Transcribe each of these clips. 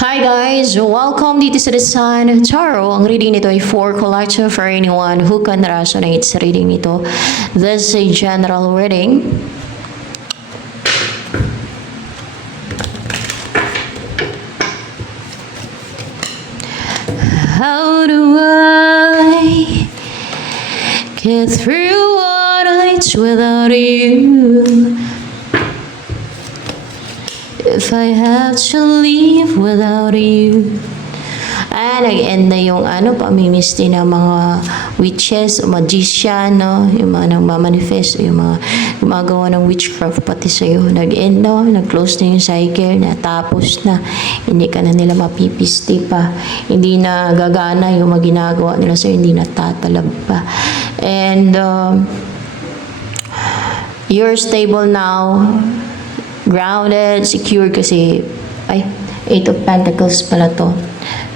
Hi guys! Welcome dito sa The Sun Tarot. Ang reading nito ay for collective for anyone who can resonate sa reading nito. This is a general reading. How do I get through what nights without you? If I had to leave without you. Nag-end na yung pamimisti ng mga witches o magician, no? Yung mga nagmamanifest, yung mga gumagawa ng witchcraft pati sa'yo. Nag-end na, nag-close na yung cycle, natapos na. Hindi ka na nila mapipisti pa. Hindi na gagana yung mga ginagawa nila sa'yo, hindi na tatalab pa. And you're stable now, grounded, secure kasi, Eight of Pentacles pala to.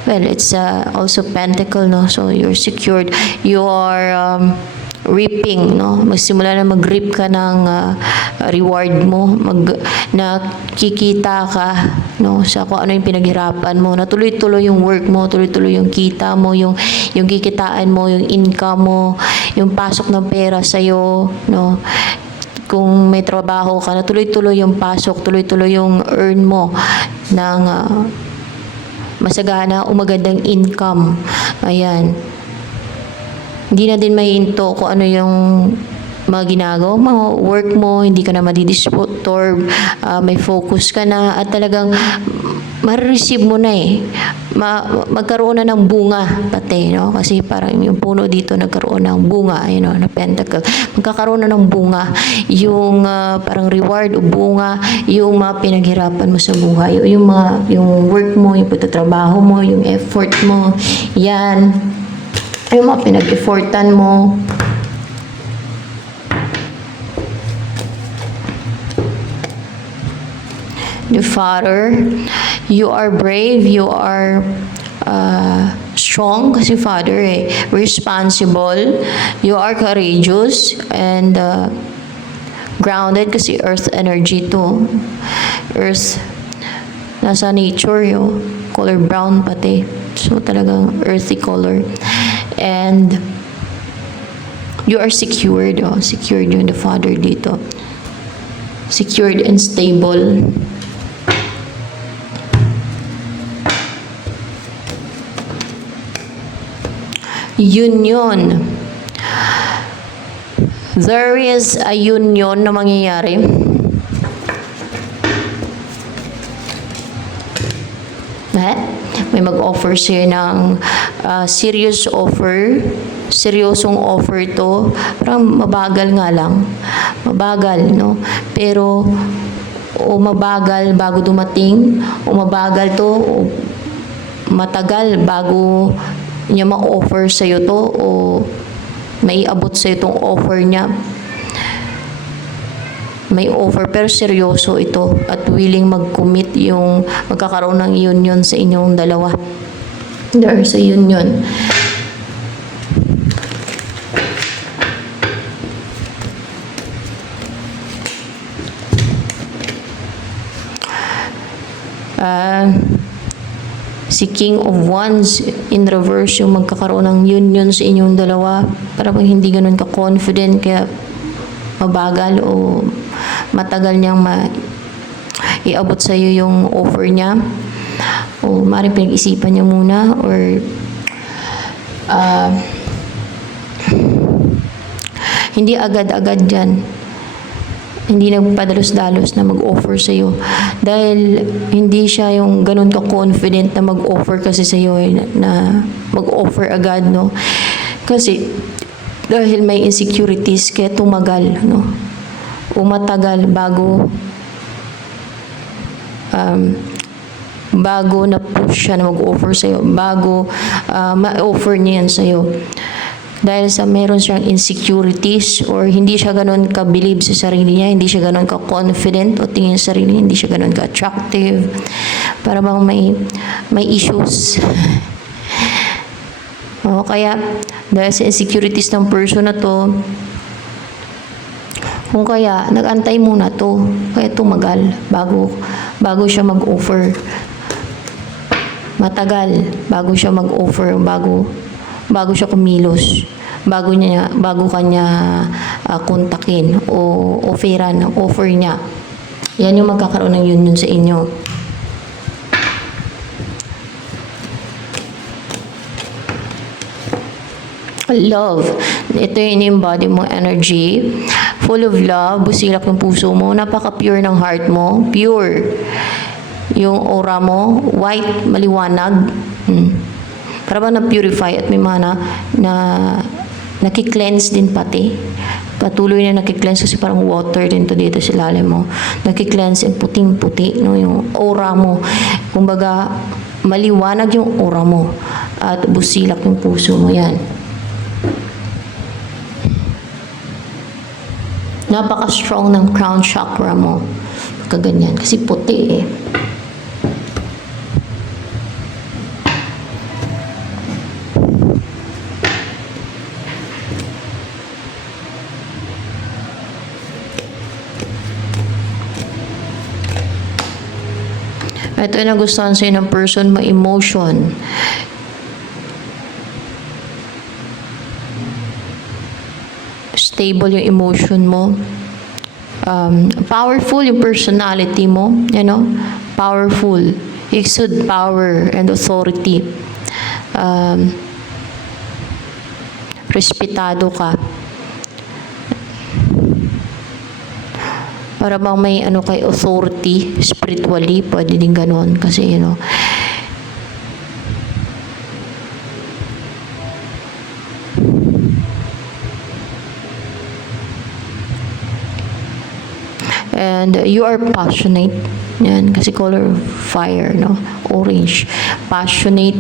Well, it's also Pentacle, no? So, you're secured. You are reaping, no? Magsimula na mag-reap ka ng reward mo. Nakikita ka, no? Sa kung ano yung pinaghirapan mo. Na tuloy-tuloy yung work mo, tuloy-tuloy yung kita mo, yung kikitaan mo, yung income mo, yung pasok ng pera sa'yo, no? Kung may trabaho ka na tuloy-tuloy yung pasok, tuloy-tuloy yung earn mo ng masagana o magandang income. Ayan. Hindi na din mahihinto kung ano yung mga ginagawa mo, work mo, hindi ka na madidisturb, may focus ka na at talagang ma-receive mo na magkaroon na ng bunga pati, no? Kasi parang yung puno dito nagkaroon ng bunga, na pentacle. Magkakaroon na ng bunga yung parang reward o bunga yung mga pinaghirapan mo sa buhay, yung work mo, yung pagtatrabaho mo, yung effort mo, yan. Yung mga pinag-effortan mo. The Father, you are brave, you are strong kasi Father responsible, you are courageous and grounded kasi earth energy to. Earth, nasa nature yung color brown pati. So talagang earthy color. And you are secured, secured yung the Father dito. Secured and stable. Union. There is a union na mangyayari. May mag-offer siya ng serious offer. Seryosong offer to. Parang mabagal nga lang. Mabagal, no? Pero o mabagal bago dumating, o mabagal to, o matagal bago niya ma-offer sa'yo to o may abot sa'yo itong offer niya. May offer pero seryoso ito at willing mag-commit yung magkakaroon ng union sa inyong dalawa. There's a union. Si King of Wands in reverse yung magkakaroon ng union sa inyong dalawa. Parang hindi ganun ka-confident kaya mabagal o matagal niyang iabot sa iyo yung offer niya. O maaaring pinag-isipan niya muna or hindi agad-agad dyan. Hindi nagpadalos-dalos na mag-offer sa iyo dahil hindi siya yung ganun ka-confident na mag-offer kasi sa iyo na mag-offer agad, no? Kasi dahil may insecurities kaya tumagal, no? Umatagal bago na push siya na mag-offer sa iyo, bago ma-offer niya yan sa iyo. Dahil sa meron siyang insecurities or hindi siya ganun ka-believe sa sarili niya, hindi siya ganun ka-confident o tingin sa sarili, hindi siya ganun ka-attractive. Para bang may issues. Kaya dahil sa insecurities ng person na to, kung kaya nag-antay muna to, kaya tumagal bago siya mag-offer. matagal bago siya mag-offer, bago siya kumilos, bago kanya kontakin o offeran ng offer niya. Yan yung magkakaroon ng union sa inyo. Love. Ito yung embody mo energy. Full of love. Busilak ng puso mo. Napaka-pure ng heart mo. Pure. Yung aura mo. White. Maliwanag. Para ba na-purify at may mga na nakikleanse din pati. Patuloy na nakikleanse kasi parang water din to dito sa ilalim mo. Nakikleanse and puting-puti. No? Yung aura mo. Kumbaga, maliwanag yung aura mo. At busilak yung puso mo. Yan. Napaka-strong ng crown chakra mo. Kaganyan. Kasi puti eh. Ito yung nagustuhan sa'yo ng person, ma-emotion. Stable yung emotion mo. Powerful yung personality mo. You know? Powerful. You exude power and authority. Respetado ka. Para bang may ano kay authority, spiritually, pwede din ganon. Kasi, you know, and you are passionate. Yan, kasi color of fire, no? Orange. Passionate.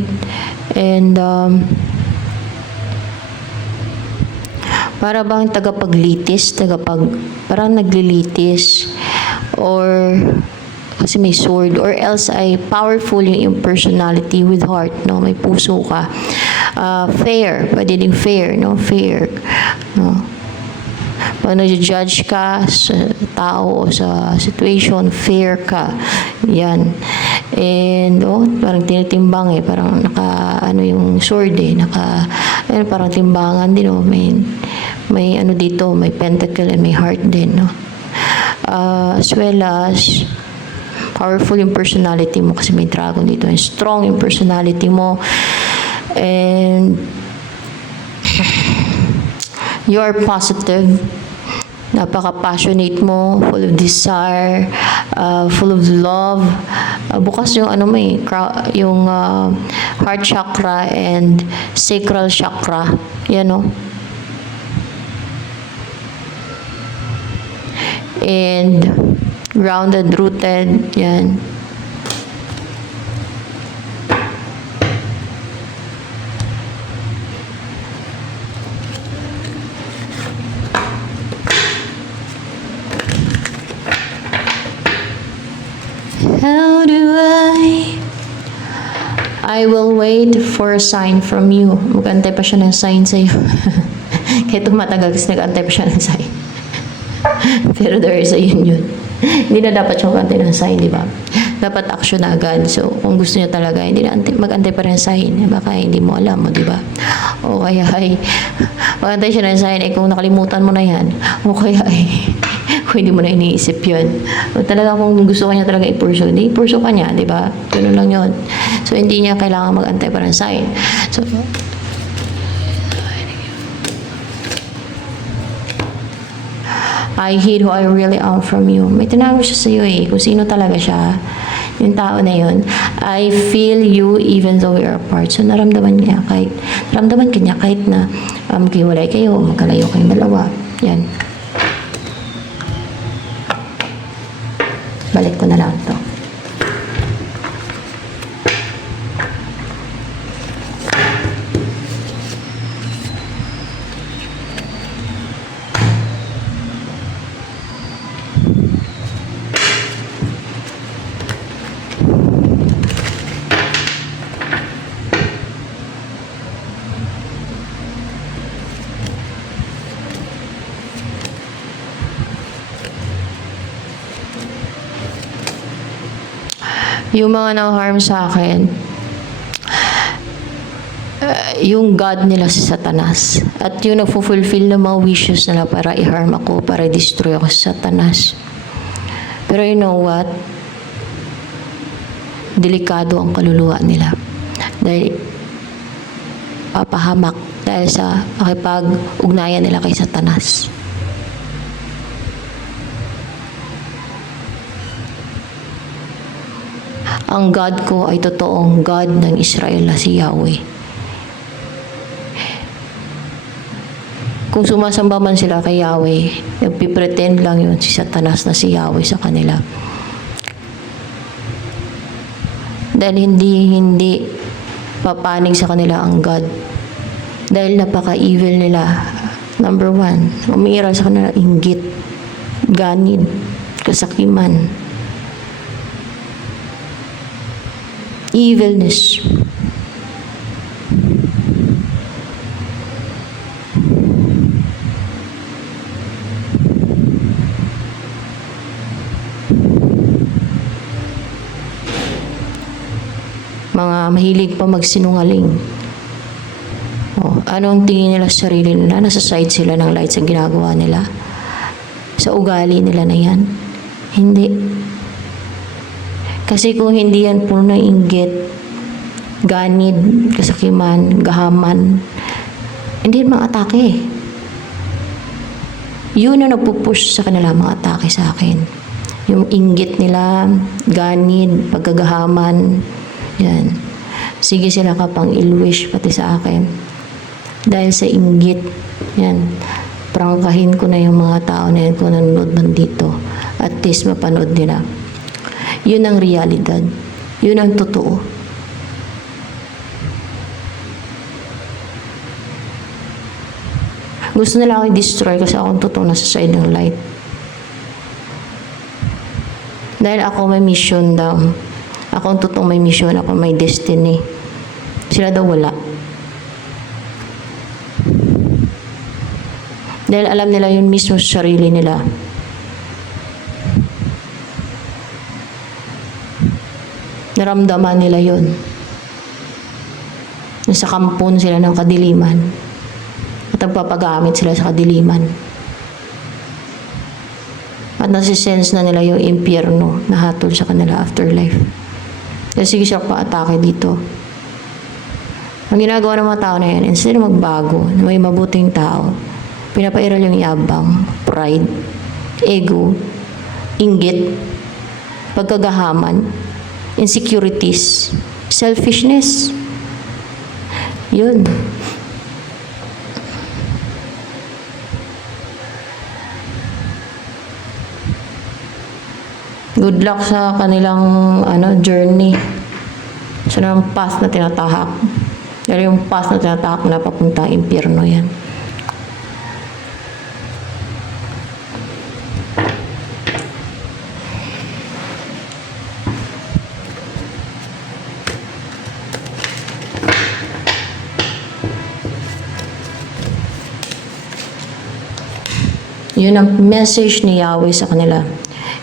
And, para bang tagapaglitis, parang naglilitis. Or, kasi may sword. Or else ay powerful yung personality with heart, no? May puso ka. Fair. Pwede din fair, no? Fair. No? Pag nag-judge ka sa tao o sa situation, fair ka. Yan. And, parang tinitimbang eh. Parang yung sword eh. Parang timbangan din, May ano dito, may pentacle and may heart din, no? As well as, powerful yung personality mo kasi may dragon dito. And strong yung personality mo. And, you are positive. Napaka-passionate mo, full of desire, full of love. Bukas yung yung heart chakra and sacral chakra. Yan, no? And grounded, rooted. Yan. How do I will wait for a sign from you. Mag-antay pa siya ng sign sa'yo. Kaya tumatagal kasi nag-antay pa siya ng sign. Pero there is a union. Hindi na dapat siyang mag-antay ng sign, di ba? Dapat action na agad. So, kung gusto niya talaga, hindi na mag-antay pa rin ng sign. Baka hindi mo alam mo, di ba? O kaya ay, mag-antay siya ng sign, kung nakalimutan mo na yan. O kaya ay, kung hindi mo na iniisip yun. O talaga kung gusto ka niya talaga i-pursue, hindi i-pursue ka niya, di ba? Ganun lang yun. So, hindi niya kailangan mag-antay pa ng sign. So, I hate who I really am from you. May tinago siya sa'yo eh, kung sino talaga siya. Yung tao na yun. I feel you even though we are apart. So, naramdaman ka niya kahit na maghiwalay kayo, magkalayo kayong dalawa. Yan. Balik ko na lang ito. Yung mga na-harm sa akin, yung God nila si Satanas. At yung nagfulfill ng mga wishes nila para i-harm ako, para i-destroy ako si Satanas. Pero you know what? Delikado ang kaluluwa nila. Dahil papahamak dahil sa pakipag-ugnayan nila kay Satanas. Ang God ko ay totoong God ng Israel na si Yahweh. Kung sumasamba man sila kay Yahweh, nagpipretend lang yun si Satanas na si Yahweh sa kanila. Dahil hindi papanig sa kanila ang God. Dahil napaka-evil nila. Number 1, umiiral sa kanila inggit, ganid, kasakiman, evilness. Mga mahilig pa magsinungaling. Anong tingin nila sa sarili nila? Nasa side sila ng light sa ginagawa nila? Sa ugali nila na yan? Hindi. Kasi kung hindi yan puno ng inggit, ganid, kasakiman, gahaman, hindi yan mga atake. Yun ang nagpupush sa kanila mga atake sa akin. Yung inggit nila, ganid, pagkagahaman, yan. Sige sila kapang ilwish pati sa akin. Dahil sa inggit, yan. Prangkahin ko na yung mga tao na yan kung nanonood man dito. At least mapanood nila. Yun ang realidad. Yun ang totoo. Gusto nila ako i-destroy kasi akong totoo na sa side ng light. Dahil ako may mission daw. Ako ang totoong may mission. Ako may destiny. Sila daw wala. Dahil alam nila yun mismo sa sarili nila. Naramdaman nila yun. Nasa kampon sila ng kadiliman. At nagpapagamit sila sa kadiliman. At nasisense na nila yung impyerno na hatol sa kanila afterlife. Kaya sige siya pa-atake dito. Ang ginagawa ng mga tao na yan, instead na magbago, na may mabuting tao, pinapairal yung yabang, pride, ego, inggit, pagkagahaman, insecurities, selfishness. Yun. Good luck sa kanilang journey. Sa ng path na tinatahak. Pero yung path na tinatahak na papuntang impyerno yan. Yun ang message ni Yahweh sa kanila.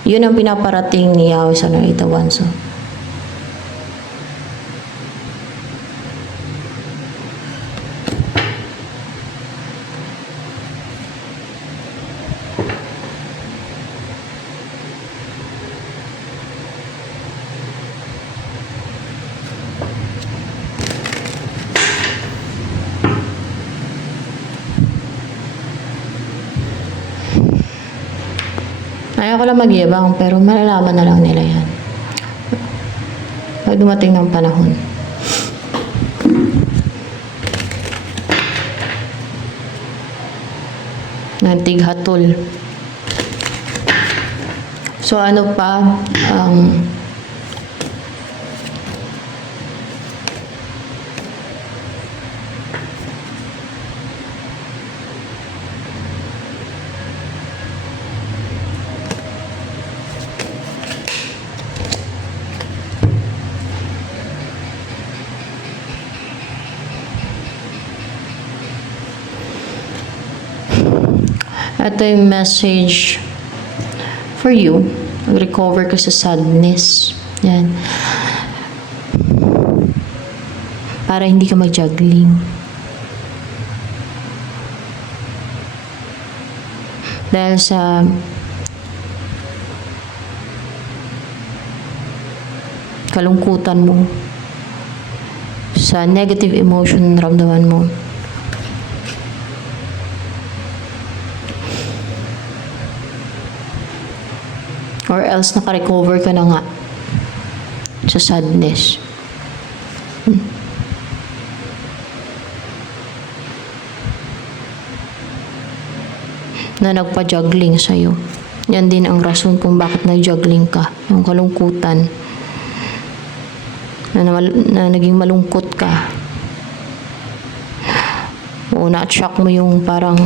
Yun ang pinaparating ni Yahweh sa naitawan. So, ayaw ko lang magyabang, pero malalaman na lang nila yan. Pag dumating ng panahon. Nantighatol. So ano pa, ito yung message for you. Mag-recover ka sa sadness. Yan. para hindi ka mag-juggling. Dahil sa kalungkutan mo, sa negative emotion na ramdaman mo. Or else naka-recover ka na nga sa sadness. Na nagpa-juggling sa'yo. Yan din ang rason kung bakit nag-juggling ka. Yung kalungkutan. Na naging malungkot ka. O na-shock mo yung parang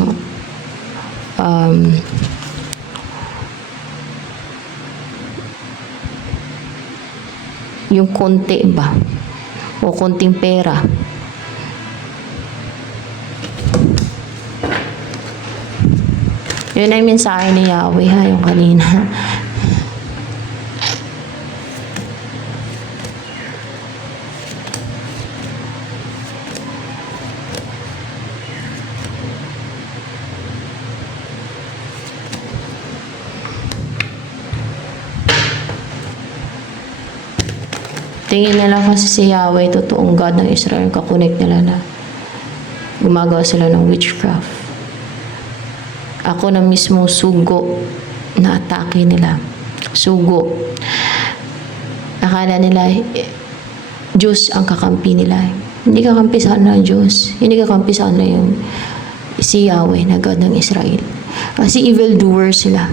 yung konti ba? O konting pera. Yun ay mensahe ni Yahweh ha, yung kanina. Tingin nila kasi si Yahweh, totoong God ng Israel, kakonek nila na gumagawa sila ng witchcraft. Ako na mismo sugo na atake nila. Sugo. Akala nila, Diyos ang kakampi nila. Hindi kakampi sana ng Diyos. Hindi kakampi sana yung si Yahweh na God ng Israel. Kasi evildoer sila.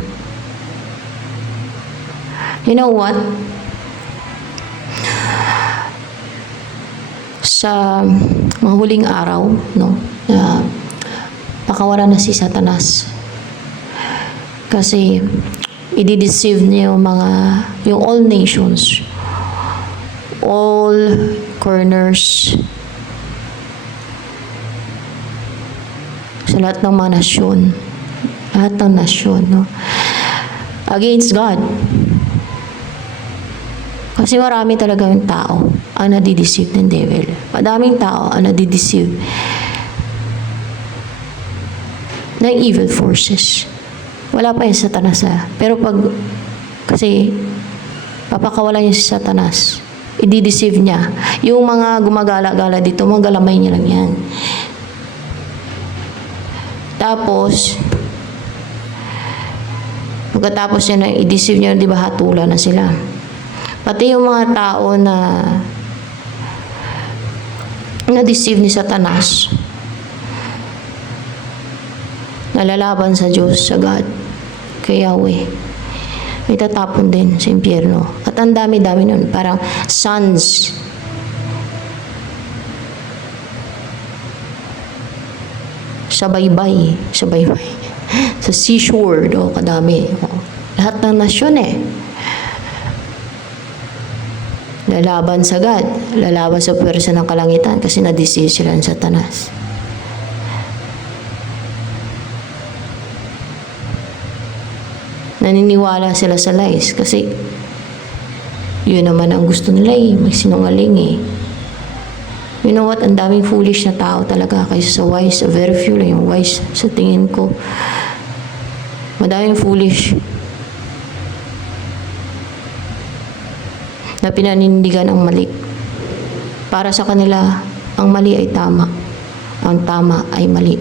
You know what? Sa mga huling araw, no, pakawala na si Satanas. Kasi i-deceive niya yung all nations, all corners, sa lahat ng mga nasyon, lahat ng nasyon, no, against God. Kasi marami talaga yung tao ang nadideceive ng devil. Madaming tao ang nadideceive ng evil forces. Wala pa yung Satanas ha. Pero kasi papakawalan niya si Satanas, i-deceive niya. Yung mga gumagala-gala dito, mga galamay niya lang yan. Tapos, pagkatapos niya na i-deceive niya, di ba hatulan na sila. Pati yung mga tao na na-deceive ni Satanas, nalalaban sa Diyos, sa God, kay Yahweh, may tatapon din sa impyerno. At ang dami-dami nun, parang sons. Sa baybay, sa seashore, kadami. Lahat ng nasyon lalaban sa God, lalaban sa pwersa ng kalangitan kasi na-deceive sila ng Satanas. Naniniwala sila sa lies kasi yun naman ang gusto nila magsinungaling You know what? Ang daming foolish na tao talaga kaysa sa wise. Very few lang yung wise sa tingin ko. Madaming foolish na pinanindigan ang mali. Para sa kanila, ang mali ay tama. Ang tama ay mali.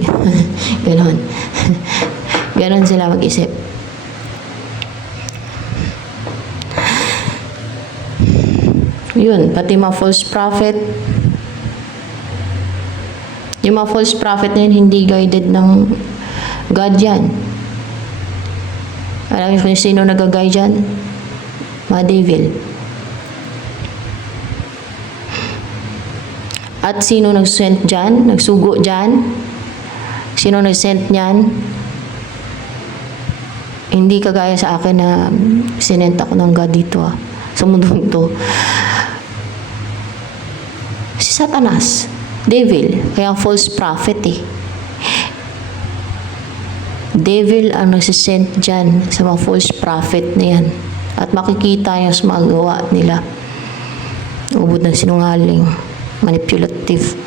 Ganon. Ganon sila mag-isip. Yun, pati mga false prophet. Yung mga false prophet na yun, hindi guided ng God yan. Alam niyo kung sino nag-guide dyan? Mga devil. At sino nag-send dyan? Nagsugo dyan? Sino nag-send nyan? Hindi kagaya sa akin na sinent ako ng God dito sa mundong to. Si Satanas, devil, kaya false prophet Devil ang nagsisend dyan sa mga false prophet na yan. At makikita yung sa mga gawa nila. Ubod ng sinungaling. manipulative.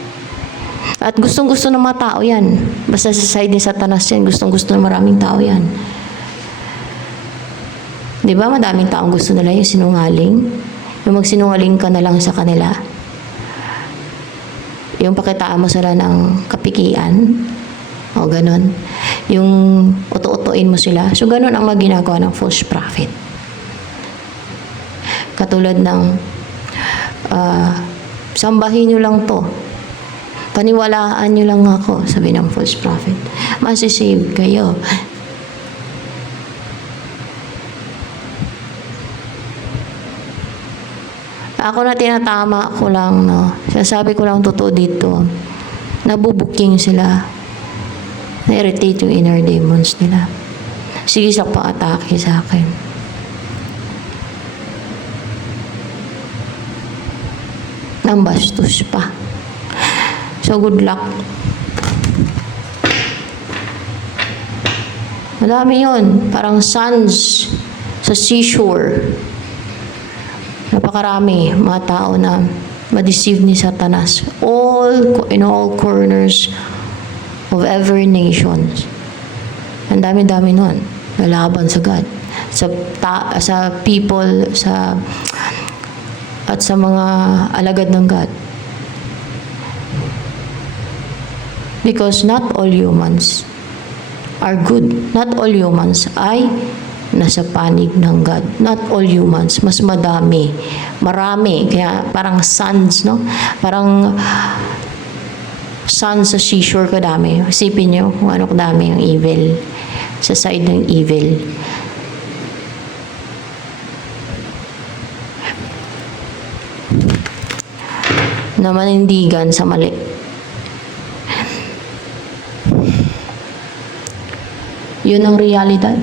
At gustong-gusto ng mga tao yan. Basta sa side ni Satanas yan, gustong-gusto ng maraming tao yan. Di ba, madaming taong gusto nila yung sinungaling? Yung magsinungaling ka na lang sa kanila. Yung pakitaan mo sila ng kapikian. O ganon. Yung uto-utuin mo sila. So, ganon ang mga ginagawa ng false prophet. Katulad ng sambahin nyo lang to. Paniwalaan nyo lang ako, sabi ng false prophet. Masisave kayo. Ako na tinatama ko lang, no. Sasabi ko lang totoo dito. Nabubuking sila. Na-irritate yung inner demons nila. Sige sa pa-atake sa akin. Nang bastos pa. So, good luck. Madami yun. Parang sands sa seashore. Napakarami mga tao na ma-deceive ni Satanas. In all corners of every nations. Ang dami-dami nun. Nalaban sa God. Sa people, at sa mga alagad ng God. Because not all humans are good. Not all humans ay nasa panig ng God. Not all humans. Mas madami. Marami. Kaya parang sands, no? Parang sands sa seashore kadami. Isipin nyo kung ano kadami yung evil. Sa side ng evil. Na manindigan sa mali. Yun ang realidad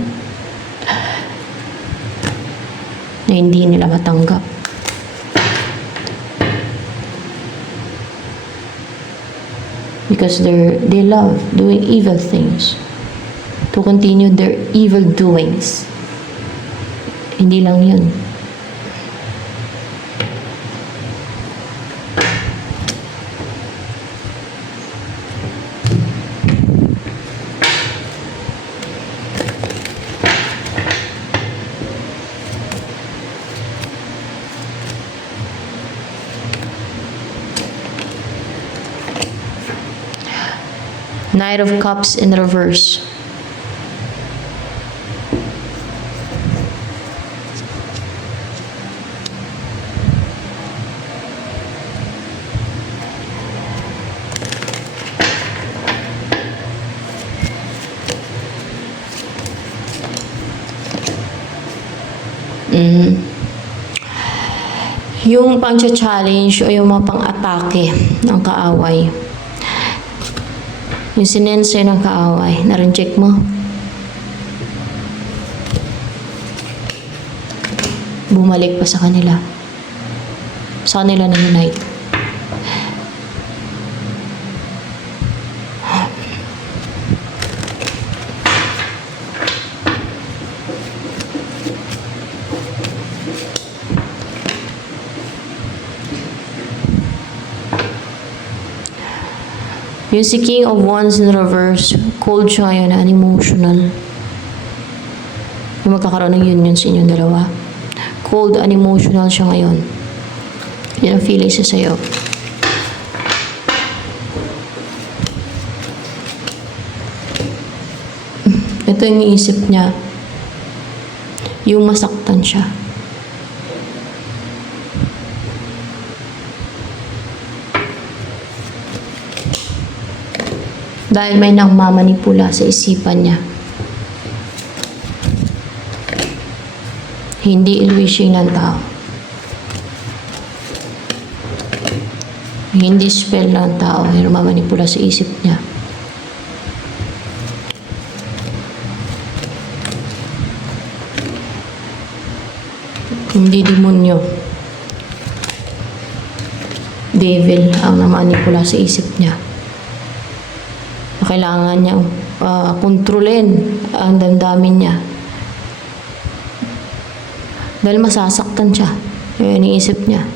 na hindi nila matanggap. Because they love doing evil things to continue their evil doings. Hindi lang yun. Knight of Cups in reverse. Yung pang-challenge o yung mga pang-atake ng kaaway. Yung sinense ng kaaway, na-reject mo. Bumalik pa sa kanila. Sa kanila na-unite. Yung si King of Wands in reverse, cold siya ngayon, unemotional. Yung magkakaroon ng union sa inyong dalawa. Cold, unemotional siya ngayon. Yan ang feeling siya sa'yo. Ito yung iisip niya. Yung masaktan siya. Dahil may nagmamanipula sa isipan niya. Hindi il-wishing ng tao. Hindi spell ng tao. Yung nagmamanipula sa isip niya. Hindi demonyo. Devil ang namanipula sa isip niya. Kailangan niyang kontrolin ang damdamin niya. Dahil masasaktan siya. Yun yung isip niya.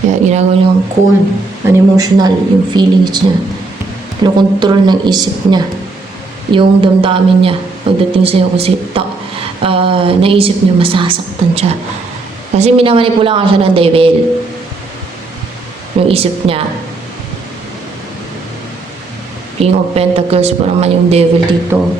Kaya ginagawa niyang cold, unemotional yung feelings niya. Kinokontrol ng isip niya yung damdamin niya pagdating sa'yo kasi naisip niya masasaktan siya. Kasi minamanipula ka siya ng devil. Yung isip niya. King of Pentacles po naman yung devil dito.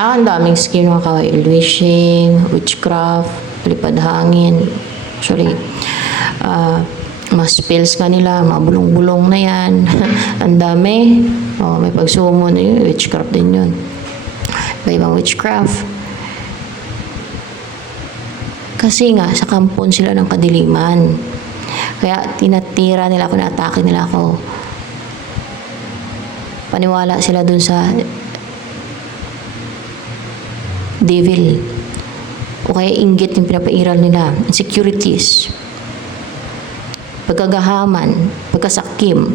Ang daming skill mga kawaii. Wishing, witchcraft, lipad hangin. Actually, mga spells nga nila, mga bulong-bulong na yan. Ang dami. May pagsumo na yun. Witchcraft din yun. Ibang witchcraft. Kasi nga, sa kampon sila ng kadiliman. Kaya tinatira nila ako, naatake nila ako. Paniwala sila dun sa devil. O kaya inggit yung pinapairal nila. Insecurities. Pagkagahaman. Pagkasakim.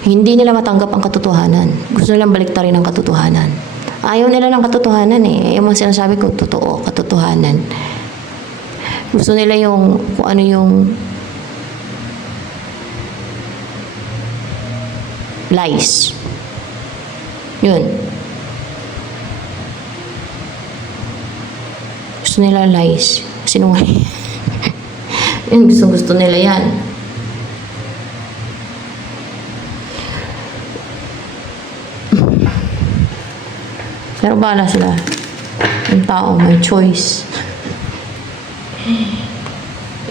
Hindi nila matanggap ang katotohanan. Gusto nilang baliktarin ang katotohanan. Ayaw nila ng katotohanan eh. Yung mga sinasabi ko, totoo, katotohanan. Gusto nila yung, kung ano yung lies. Yun. Gusto nila lies. Sinungaling. Yung gusto nila yan. Pero bahala sila. Yung tao may choice.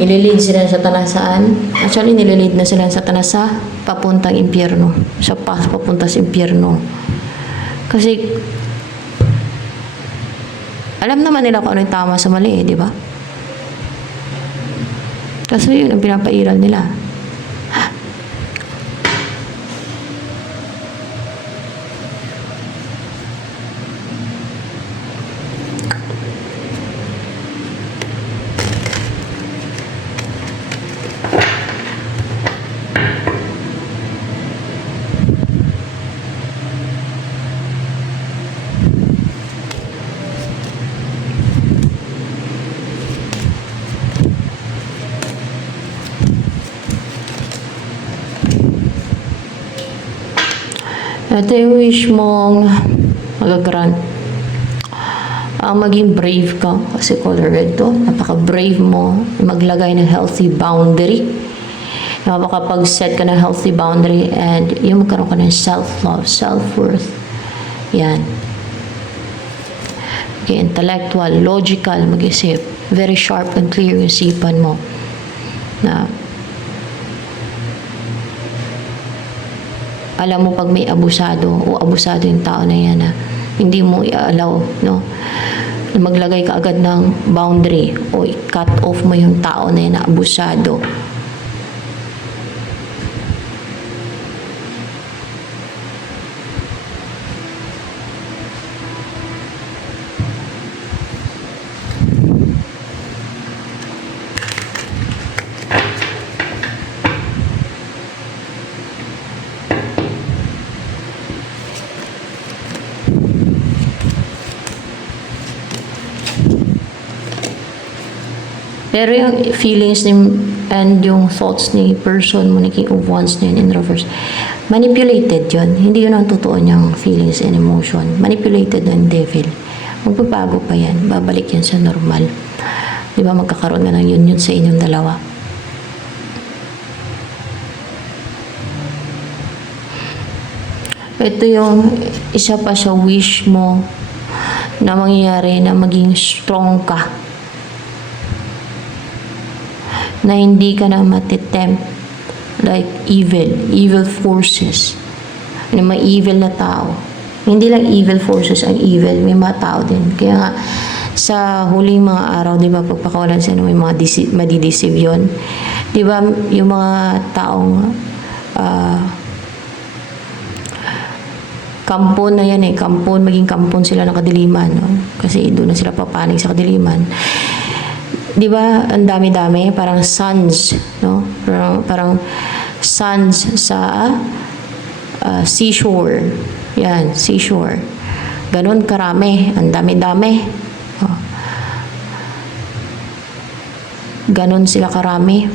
Ililid sila sa tanasaan. Actually, nililid na sila sa tanasa papuntang impyerno. Sa papunta sa impyerno. Kasi alam naman nila kung ano yung tama sa mali, di ba? Kasi yun ang pinapairal nila. Ito yung wish mong magagrant. Maging brave ka, kasi color red to. Napaka-brave mo. Maglagay ng healthy boundary. Makapag-set ka ng healthy boundary and yung magkaroon ka ng self-love, self-worth. Yan. Okay, intellectual, logical, mag-isip. Very sharp and clear yung isipan mo. Na alam mo pag may abusado o abusado yung tao na yan na hindi mo i-allow, no? Maglagay ka agad ng boundary o i-cut off mo yung tao na yan na abusado. Pero yung feelings ni and yung thoughts ni person mo, ni King of Wands na yun in reverse, manipulated yun. Hindi yun ang totoo niyang feelings and emotion. Manipulated ng devil. Magbabago pa yan. Babalik yan sa normal. Di ba magkakaroon na ng yun sa inyong dalawa. Ito yung isa pa sa wish mo na mangyayari na maging strong ka. Na hindi ka na matitempt like evil forces. Yung mga evil na tao. Hindi lang evil forces ang evil, may mga tao din. Kaya nga, sa huling mga araw, di ba, pagpakawalan sila, may mga madideceive yun. Di ba, yung mga taong kampon na yan kampon, maging kampon sila ng kadiliman. No? Kasi doon na sila papanig sa kadiliman. Di ba, ang dami-dami, parang suns, no? Parang suns sa seashore. Yan, seashore. Ganon karami. Ang dami-dami. Oh. Ganon sila karami.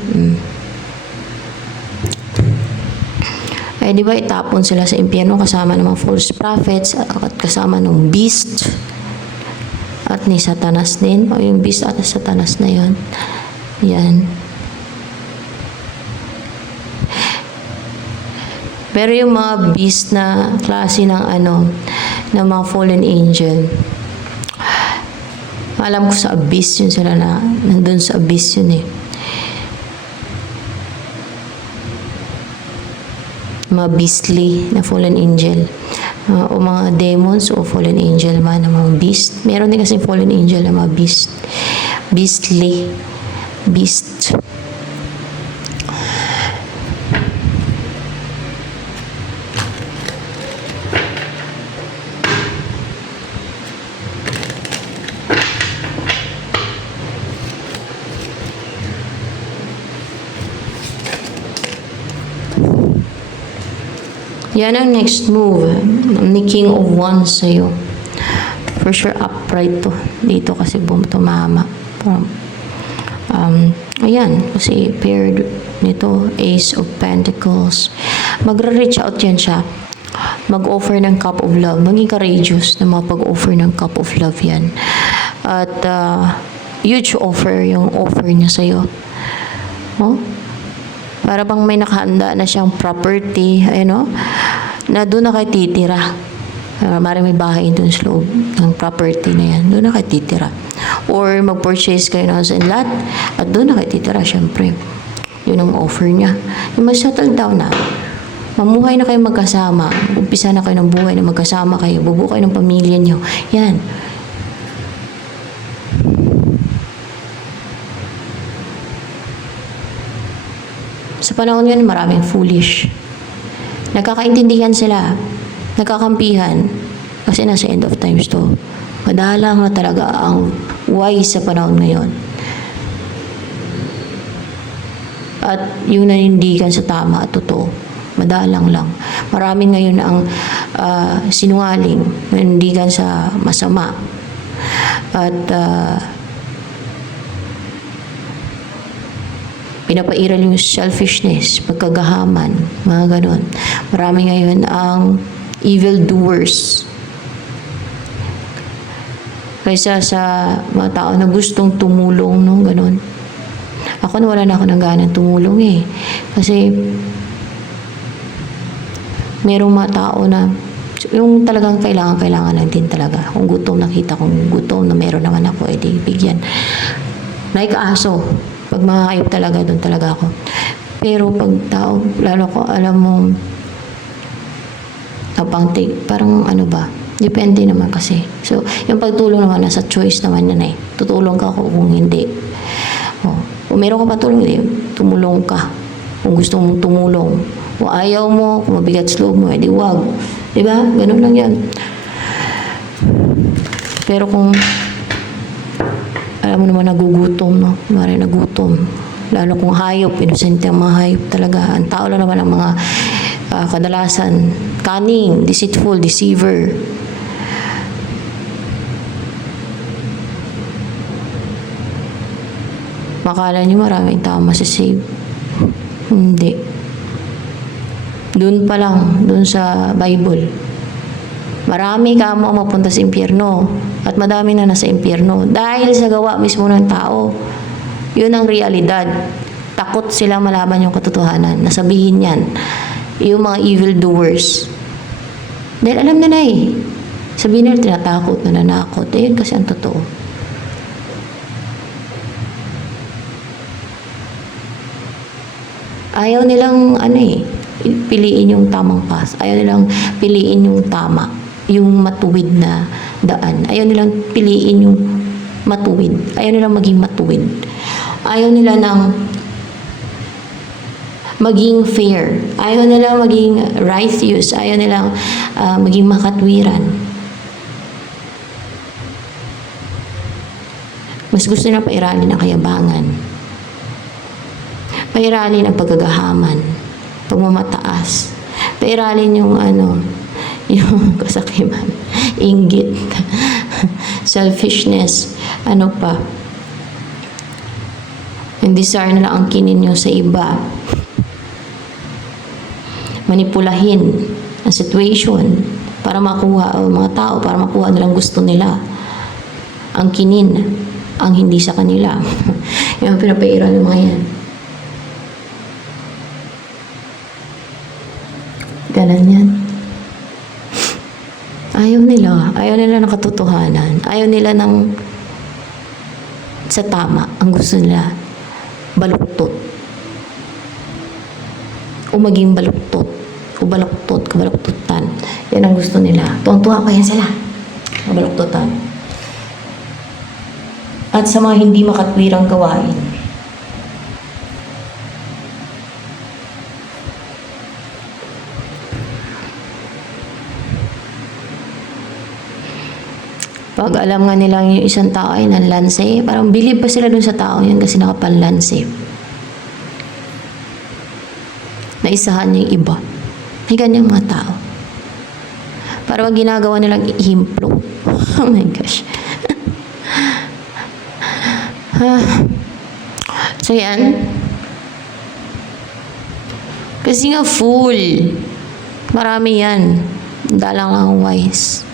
Eh, di ba itapon sila sa impyerno kasama ng mga false prophets at kasama ng beast at ni Satanas din. O yung beast at Satanas na yon. Yan. Pero yung mga beast na klase ng ng mga fallen angel, alam ko sa abyss yun sila na, nandun sa abyss yun eh. Mga beastly na fallen angel. O mga demons o fallen angel man na mga beast. Meron din kasi fallen angel na mga beast. Beastly. Beast. Yan ang next move ni King of Wands sa'yo. For sure, upright to. Dito kasi tumama. Ayan, kasi paired nito, Ace of Pentacles. Magre-reach out yan siya. Mag-offer ng cup of love. Maging courageous na mapag-offer ng cup of love yan. At huge offer yung offer niya sa'yo. Oh? Para bang may nakahanda na siyang property, na doon na kayo titira. Maraming may bahay doon sa loob ng property na yan. Doon na kayo titira. Or mag-purchase kayo ng house and lot at doon na kayo titira, syempre. Yun ang offer niya. Yung mag-settle down na. Mamuhay na kayo magkasama. Umpisa na kayo ng buhay na magkasama kayo. Bubuo kayo ng pamilya niyo. Yan. Sa panahon ngayon, maraming foolish. Nagkakaintindihan sila. Nagkakampihan. Kasi nasa end of times to. Madalang na talaga ang wise sa panahon ngayon. At yung nanindigan sa tama at totoo. Madalang lang. Maraming ngayon ang sinungaling. Nanindigan sa masama. At pinapairal yung selfishness, pagkagahaman, mga ganon. Marami ngayon ang evil doers. Kaysa sa mga tao na gustong tumulong, no, ganon. Ako wala na ako ng ganang tumulong eh. Kasi merong mga tao na yung talagang kailangan lang din talaga. Kung gutom, nakita kong gutom na meron naman ako, edi bigyan. Naikaaso. Pag makakayop talaga, doon talaga ako. Pero pag tao, lalo ko, alam mo, parang depende naman kasi. So, yung pagtulong naman, nasa choice naman yan eh. Tutulong ka kung hindi. Kung meron ka patulong, hindi, tumulong ka. Kung gusto mong tumulong. Kung ayaw mo, kung mabigat sa loob mo, edi wag. Diba? Ganun lang yan. Pero kung alam mo naman nagugutom, no? Mara nagutom. Lalo kung hayop, inosente ang mga hayop talaga. Ang tao lang naman ang mga kadalasan. Cunning, deceitful, deceiver. Makala nyo maraming tao masasave. Hindi. Doon pa lang, doon sa Bible. Marami ka mo mapunta sa impyerno at madami na nasa impyerno dahil sa gawa mismo ng tao. Yun ang realidad. Takot sila malaman yung katotohanan. Nasabihin yan. Yung mga evil doers. Dahil alam na eh. Sabihin nila tinatakot, nananakot. Yun kasi ang totoo. Ayaw nilang piliin yung tamang path. Ayaw nilang piliin yung tama. Yung matuwid na daan. Ayaw nilang piliin yung matuwid. Ayaw nilang maging matuwid. Ayaw nila ng maging fair. Ayaw nilang maging righteous. Ayaw nilang maging makatwiran. Mas gusto nilang pairalin ang kayabangan. Pairalin ang pagkagahaman. Pagmamataas. pairalin yung ano, yung kasakiman, inggit, selfishness, ano pa, yung desire nila ang kinin nyo sa iba, manipulahin ang situation para makuha ang mga tao, para makuha nilang gusto nila, ang kinin, ang hindi sa kanila. Yung pinapairal ng mga yan. Ganun yan. Ayaw nila ng katotohanan, ayaw nila ng sa tama, ang gusto nila baluktot o maging baluktot o baluktot, kabaluktutan. Yan ang gusto nila. Tuwang-tuwa pa yan sila, kabaluktutan. At sa mga hindi makatwirang gawain, pag alam nga nilang yung isang tao ay nanlanse, parang bilib pa sila dun sa tao yan kasi nakapanlanse. Naisahan niya yung iba. May ganyang mga tao. Parang ginagawa nilang himplo. Oh my gosh. So yan. Kasi nga fool. Marami yan. Dalang lang wise.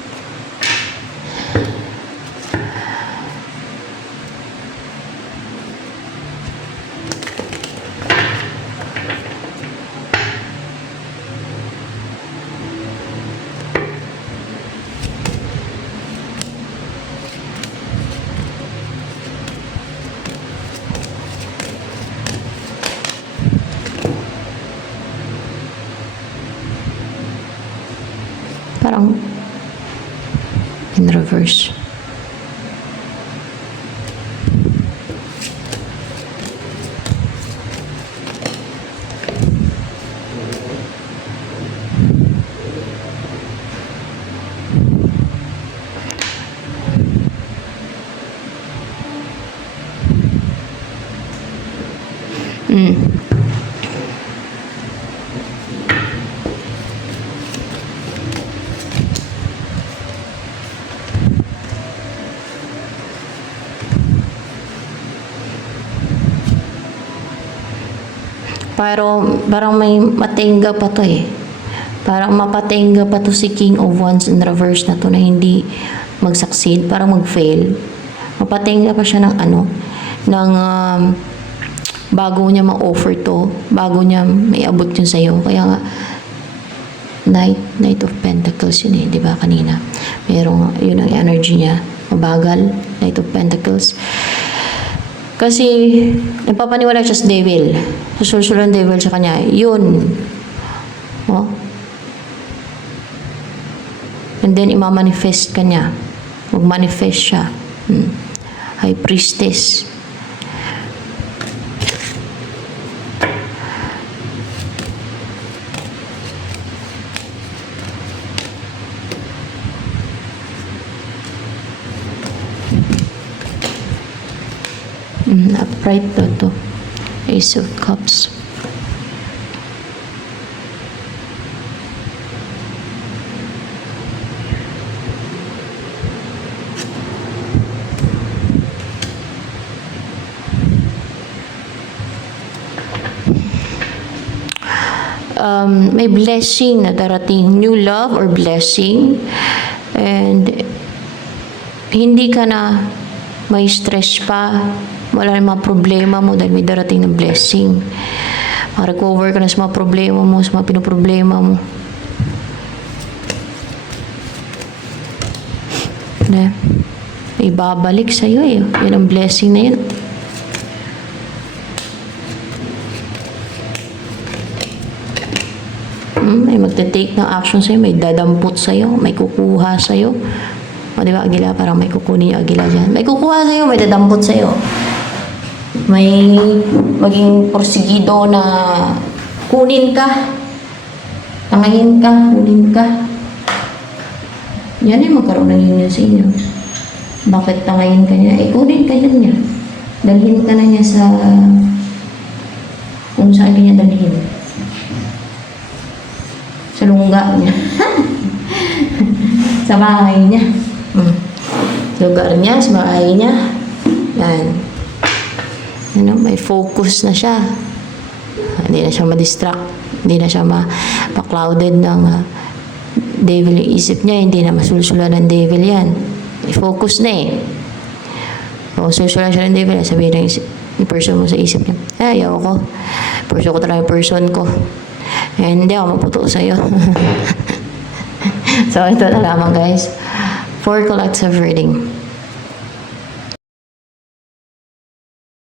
Parang in reverse. Pero parang may matenga pa to eh. Parang mapatenga pa to si King of Wands in reverse na to na hindi mag-succeed, parang mag-fail. Mapatenga pa siya ng ano, ng bago niya ma-offer to, bago niya may abot yun sa'yo. Kaya nga, Knight of Pentacles yun eh, di ba kanina? Merong, yun ang energy niya, mabagal, Knight of Pentacles. Kasi, nagpapaniwala siya sa devil. Susulsulan ng devil sa kanya. Yun. Oh. And then, imamanifest ka niya. Mag-manifest siya. High priestess. Upright na to. Ace of Cups. May blessing na darating, new love or blessing, and hindi ka na may stress pa, wala na mga problema mo dahil may darating na blessing. Recover ka na sa mga problema mo, sa mga pinoproblema mo. May babalik sa'yo eh. Yan ang blessing na yun. May magte-take ng action sa'yo, may dadampot sa'yo, may kukuha sa'yo. O diba, Agila? Parang may kukunin yung Agila dyan. May kukuha sa'yo, may dadampot sa'yo. May maging porsigido na kunin ka. Tangayin ka, kunin ka. Yan ay magkaroon ng union sa inyo. Bakit tangayin ka niya? Kunin ka yan niya. Dalhin ka na niya sa kung saan ka niya dalhin. Sa lungga niya. Sa bahay niya. Sa lugar niya, sa bahay niya. Yan. Ano, may focus na siya. Hindi na siya ma-distract. Hindi na siya ma-clouded ng devil yung isip niya. Hindi na masulsulan ng devil yan. May focus na eh. O susulan siya ng devil, sabihin ng person mo sa isip niya, ayaw ko. Person ko talaga yung person ko. Hindi ako maputo sa'yo. So, ito na lamang guys. For collective reading.